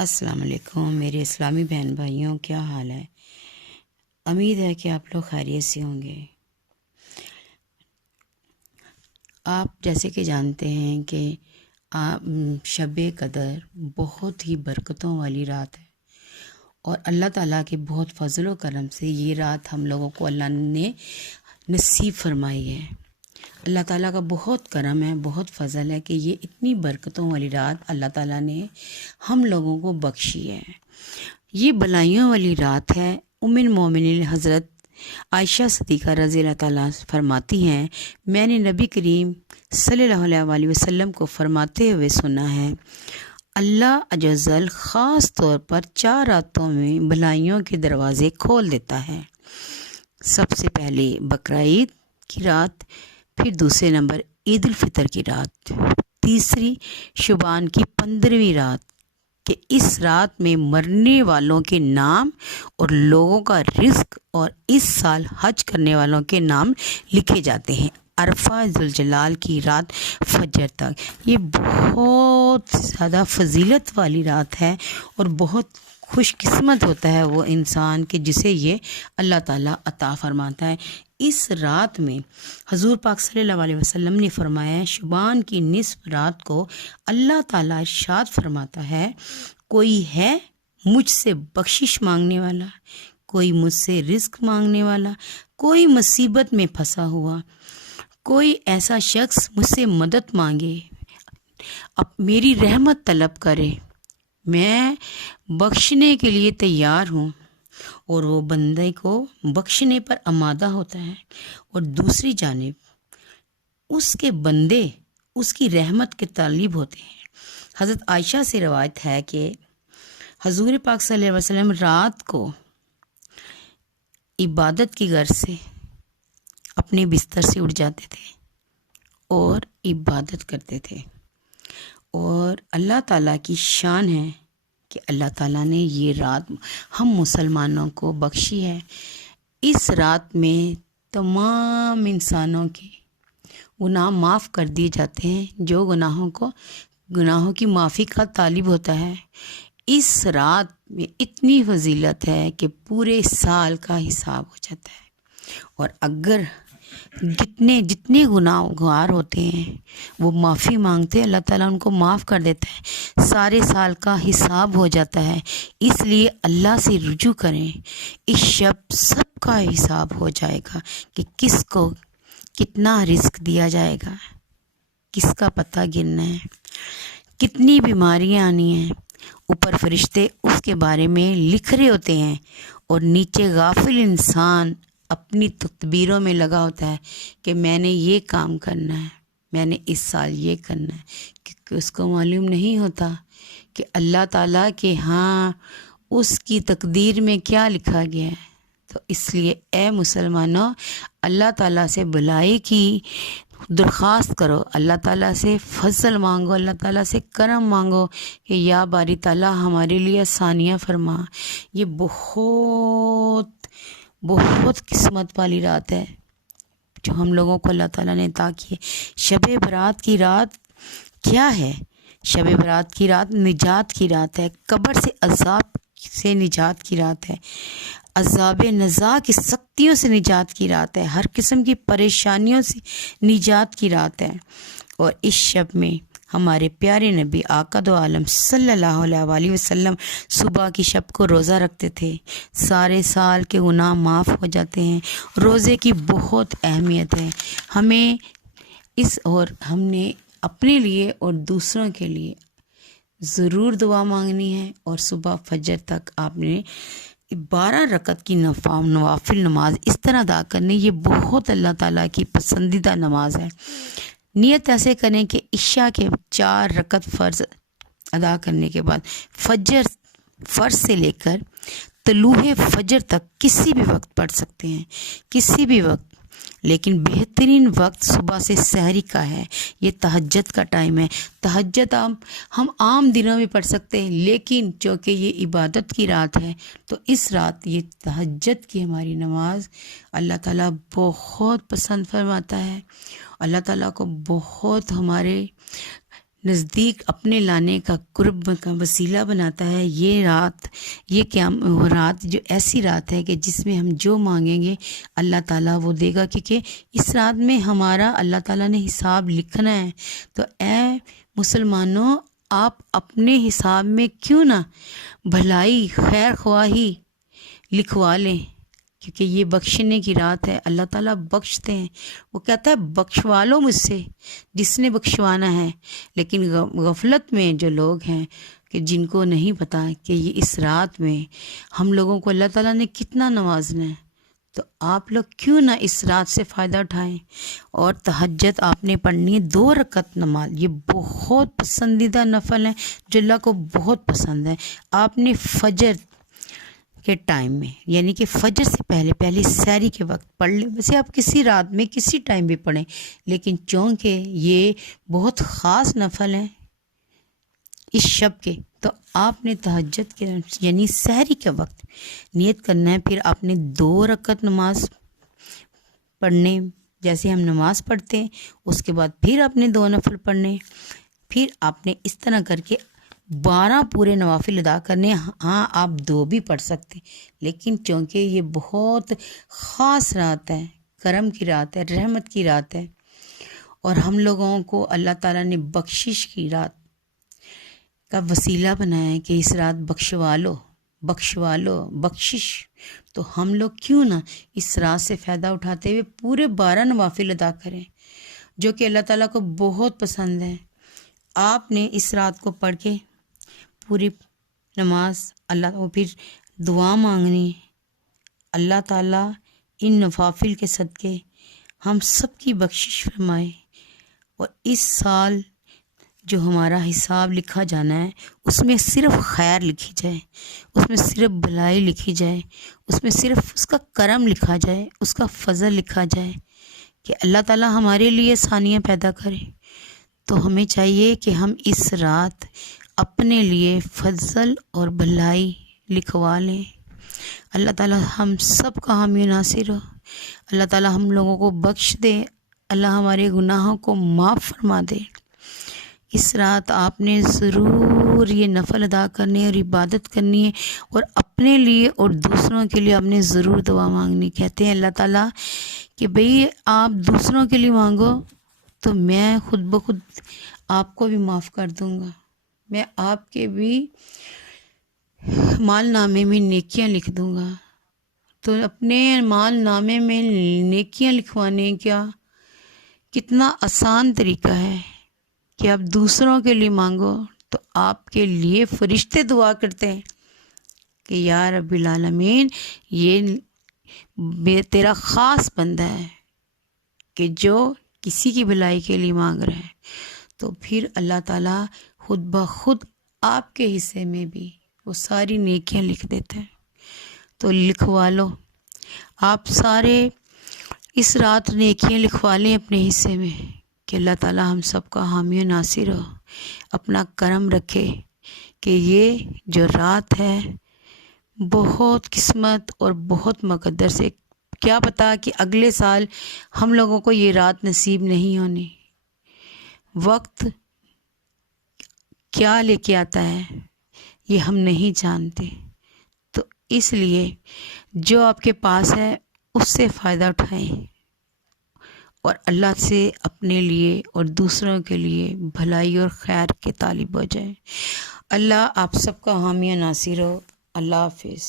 السلام علیکم میرے اسلامی بہن بھائیوں، کیا حال ہے؟ امید ہے کہ آپ لوگ خیریت سے ہوں گے۔ آپ جیسے کہ جانتے ہیں کہ شب قدر بہت ہی برکتوں والی رات ہے، اور اللہ تعالیٰ کے بہت فضل و کرم سے یہ رات ہم لوگوں کو اللہ نے نصیب فرمائی ہے۔ اللہ تعالیٰ کا بہت کرم ہے، بہت فضل ہے کہ یہ اتنی برکتوں والی رات اللہ تعالیٰ نے ہم لوگوں کو بخشی ہے۔ یہ بلائیوں والی رات ہے۔ ام المومنین حضرت عائشہ صدیقہ رضی اللہ تعالیٰ فرماتی ہیں، میں نے نبی کریم صلی اللہ علیہ وآلہ وسلم کو فرماتے ہوئے سنا ہے، اللہ عز و جل خاص طور پر 4 راتوں میں بھلائیوں کے دروازے کھول دیتا ہے۔ سب سے پہلے بقرعید کی رات، پھر دوسرے نمبر عید الفطر کی رات، تیسری شعبان کی 15ویں رات، کہ اس رات میں مرنے والوں کے نام اور لوگوں کا رزق اور اس سال حج کرنے والوں کے نام لکھے جاتے ہیں۔ عرفہ ذوالجلال کی رات فجر تک، یہ بہت زیادہ فضیلت والی رات ہے، اور بہت خوش قسمت ہوتا ہے وہ انسان کہ جسے یہ اللہ تعالیٰ عطا فرماتا ہے۔ اس رات میں حضور پاک صلی اللہ علیہ وسلم نے فرمایا ہے، شعبان کی نصف رات کو اللہ تعالیٰ ارشاد فرماتا ہے، کوئی ہے مجھ سے بخشش مانگنے والا، کوئی مجھ سے رزق مانگنے والا، کوئی مصیبت میں پھنسا ہوا، کوئی ایسا شخص مجھ سے مدد مانگے، اب میری رحمت طلب کرے، میں بخشنے کے لیے تیار ہوں۔ اور وہ بندے کو بخشنے پر آمادہ ہوتا ہے، اور دوسری جانب اس کے بندے اس کی رحمت کے طالب ہوتے ہیں۔ حضرت عائشہ سے روایت ہے کہ حضور پاک صلی اللہ علیہ وسلم رات کو عبادت کی غرض سے اپنے بستر سے اٹھ جاتے تھے اور عبادت کرتے تھے، اور اللہ تعالیٰ کی شان ہے کہ اللہ تعالیٰ نے یہ رات ہم مسلمانوں کو بخشی ہے۔ اس رات میں تمام انسانوں کے گناہ معاف کر دیے جاتے ہیں، جو گناہوں کی معافی کا طالب ہوتا ہے۔ اس رات میں اتنی فضیلت ہے کہ پورے سال کا حساب ہو جاتا ہے، اور اگر جتنے گناہ گار ہوتے ہیں وہ معافی مانگتے ہیں، اللہ تعالیٰ ان کو معاف کر دیتا ہے، سارے سال کا حساب ہو جاتا ہے۔ اس لیے اللہ سے رجوع کریں، اس شب سب کا حساب ہو جائے گا کہ کس کو کتنا رزق دیا جائے گا، کس کا پتہ گرنا ہے، کتنی بیماریاں آنی ہیں۔ اوپر فرشتے اس کے بارے میں لکھ رہے ہوتے ہیں، اور نیچے غافل انسان اپنی تدبیروں میں لگا ہوتا ہے کہ میں نے یہ کام کرنا ہے، میں نے اس سال یہ کرنا ہے، کیونکہ اس کو معلوم نہیں ہوتا کہ اللہ تعالیٰ کے ہاں اس کی تقدیر میں کیا لکھا گیا ہے۔ تو اس لیے اے مسلمانوں، اللہ تعالیٰ سے بھلائی کی درخواست کرو، اللہ تعالیٰ سے فضل مانگو، اللہ تعالیٰ سے کرم مانگو کہ یا باری تعالیٰ ہمارے لیے آسانیاں فرما۔ یہ بہت قسمت والی رات ہے جو ہم لوگوں کو اللہ تعالیٰ نے عطا کی ہے۔ شب برات کی رات کیا ہے؟ شب برات کی رات نجات کی رات ہے، قبر سے عذاب سے نجات کی رات ہے، عذاب نزا کی سختیوں سے نجات کی رات ہے، ہر قسم کی پریشانیوں سے نجات کی رات ہے۔ اور اس شب میں ہمارے پیارے نبی آقا دو عالم صلی اللہ علیہ وآلہ وسلم صبح کی شب کو روزہ رکھتے تھے، سارے سال کے گناہ معاف ہو جاتے ہیں۔ روزے کی بہت اہمیت ہے، ہم نے اپنے لیے اور دوسروں کے لیے ضرور دعا مانگنی ہے، اور صبح فجر تک آپ نے 12 رکعت کی نوافل نماز اس طرح ادا کرنی، یہ بہت اللہ تعالیٰ کی پسندیدہ نماز ہے۔ نیت ایسے کریں کہ عشاء کے 4 رکعت فرض ادا کرنے کے بعد فجر فرض سے لے کر طلوع فجر تک کسی بھی وقت پڑھ سکتے ہیں، کسی بھی وقت، لیکن بہترین وقت صبح سے سحری کا ہے، یہ تہجد کا ٹائم ہے۔ تہجد ہم عام دنوں میں پڑھ سکتے ہیں، لیکن چونکہ یہ عبادت کی رات ہے تو اس رات یہ تہجد کی ہماری نماز اللہ تعالیٰ بہت پسند فرماتا ہے۔ اللہ تعالیٰ کو بہت ہمارے نزدیک اپنے لانے کا قرب کا وسیلہ بناتا ہے۔ یہ رات، یہ رات جو ایسی رات ہے کہ جس میں ہم جو مانگیں گے اللہ تعالیٰ وہ دے گا، کیونکہ اس رات میں ہمارا اللہ تعالیٰ نے حساب لکھنا ہے۔ تو اے مسلمانوں، آپ اپنے حساب میں کیوں نہ بھلائی، خیر خواہی لکھوا لیں، کیونکہ یہ بخشنے کی رات ہے۔ اللہ تعالیٰ بخشتے ہیں، وہ کہتا ہے بخشوا لو مجھ سے جس نے بخشوانا ہے۔ لیکن غفلت میں جو لوگ ہیں کہ جن کو نہیں پتہ کہ یہ اس رات میں ہم لوگوں کو اللہ تعالیٰ نے کتنا نوازنا ہے، تو آپ لوگ کیوں نہ اس رات سے فائدہ اٹھائیں۔ اور تہجد آپ نے پڑھنی ہے 2 رکعت نماز، یہ بہت پسندیدہ نفل ہے جو اللہ کو بہت پسند ہے۔ آپ نے فجر کے ٹائم میں، یعنی کہ فجر سے پہلے سحری کے وقت پڑھ لیں۔ ویسے آپ کسی رات میں کسی ٹائم بھی پڑھیں، لیکن چونکہ یہ بہت خاص نفل ہے اس شب کے، تو آپ نے تہجد کے یعنی سحری کے وقت نیت کرنا ہے۔ پھر آپ نے 2 رکعت نماز پڑھنے، جیسے ہم نماز پڑھتے ہیں، اس کے بعد پھر آپ نے 2 نفل پڑھنے، پھر آپ نے اس طرح کر کے 12 پورے نوافل ادا کرنے۔ ہاں، آپ 2 بھی پڑھ سکتے، لیکن چونکہ یہ بہت خاص رات ہے، کرم کی رات ہے، رحمت کی رات ہے، اور ہم لوگوں کو اللہ تعالیٰ نے بخشش کی رات کا وسیلہ بنایا ہے کہ اس رات بخشوا لو بخشش، تو ہم لوگ کیوں نہ اس رات سے فائدہ اٹھاتے ہوئے پورے 12 نوافل ادا کریں، جو کہ اللہ تعالیٰ کو بہت پسند ہے۔ آپ نے اس رات کو پڑھ کے پوری نماز اللہ کو پھر دعا مانگنی، اللہ تعالیٰ ان نوافل کے صدقے ہم سب کی بخشش فرمائے، اور اس سال جو ہمارا حساب لکھا جانا ہے اس میں صرف خیر لکھی جائے، اس میں صرف بھلائی لکھی جائے، اس میں صرف اس کا کرم لکھا جائے، اس کا فضل لکھا جائے، کہ اللہ تعالیٰ ہمارے لیے آسانیاں پیدا کرے۔ تو ہمیں چاہیے کہ ہم اس رات اپنے لیے فضل اور بھلائی لکھوا لیں۔ اللہ تعالیٰ ہم سب کا حامی و ناصر ہو، اللہ تعالیٰ ہم لوگوں کو بخش دے، اللہ ہمارے گناہوں کو معاف فرما دے۔ اس رات آپ نے ضرور یہ نفل ادا کرنے اور عبادت کرنی ہے، اور اپنے لیے اور دوسروں کے لیے آپ نے ضرور دعا مانگنی۔ کہتے ہیں اللہ تعالیٰ کہ بھئی آپ دوسروں کے لیے مانگو تو میں خود بخود آپ کو بھی معاف کر دوں گا، میں آپ کے بھی مال نامے میں نیکیاں لکھ دوں گا۔ تو اپنے مال نامے میں نیکیاں لکھوانے کا کتنا آسان طریقہ ہے کہ آپ دوسروں کے لیے مانگو، تو آپ کے لیے فرشتے دعا کرتے ہیں کہ یا رب العالمین، یہ تیرا خاص بندہ ہے کہ جو کسی کی بھلائی کے لیے مانگ رہے ہیں، تو پھر اللہ تعالیٰ خود بخود آپ کے حصے میں بھی وہ ساری نیکیاں لکھ دیتے ہیں۔ تو لکھوا لو، آپ سارے اس رات نیکیاں لکھوا لیں اپنے حصے میں، کہ اللہ تعالیٰ ہم سب کا حامی و ناصر ہو، اپنا کرم رکھے، کہ یہ جو رات ہے بہت قسمت اور بہت مقدر سے، کیا پتا کہ اگلے سال ہم لوگوں کو یہ رات نصیب نہیں ہونی۔ وقت کیا لے کے آتا ہے یہ ہم نہیں جانتے، تو اس لیے جو آپ کے پاس ہے اس سے فائدہ اٹھائیں، اور اللہ سے اپنے لیے اور دوسروں کے لیے بھلائی اور خیر کے طالب ہو جائیں۔ اللہ آپ سب کا حامی و ناصر ہو۔ اللہ حافظ۔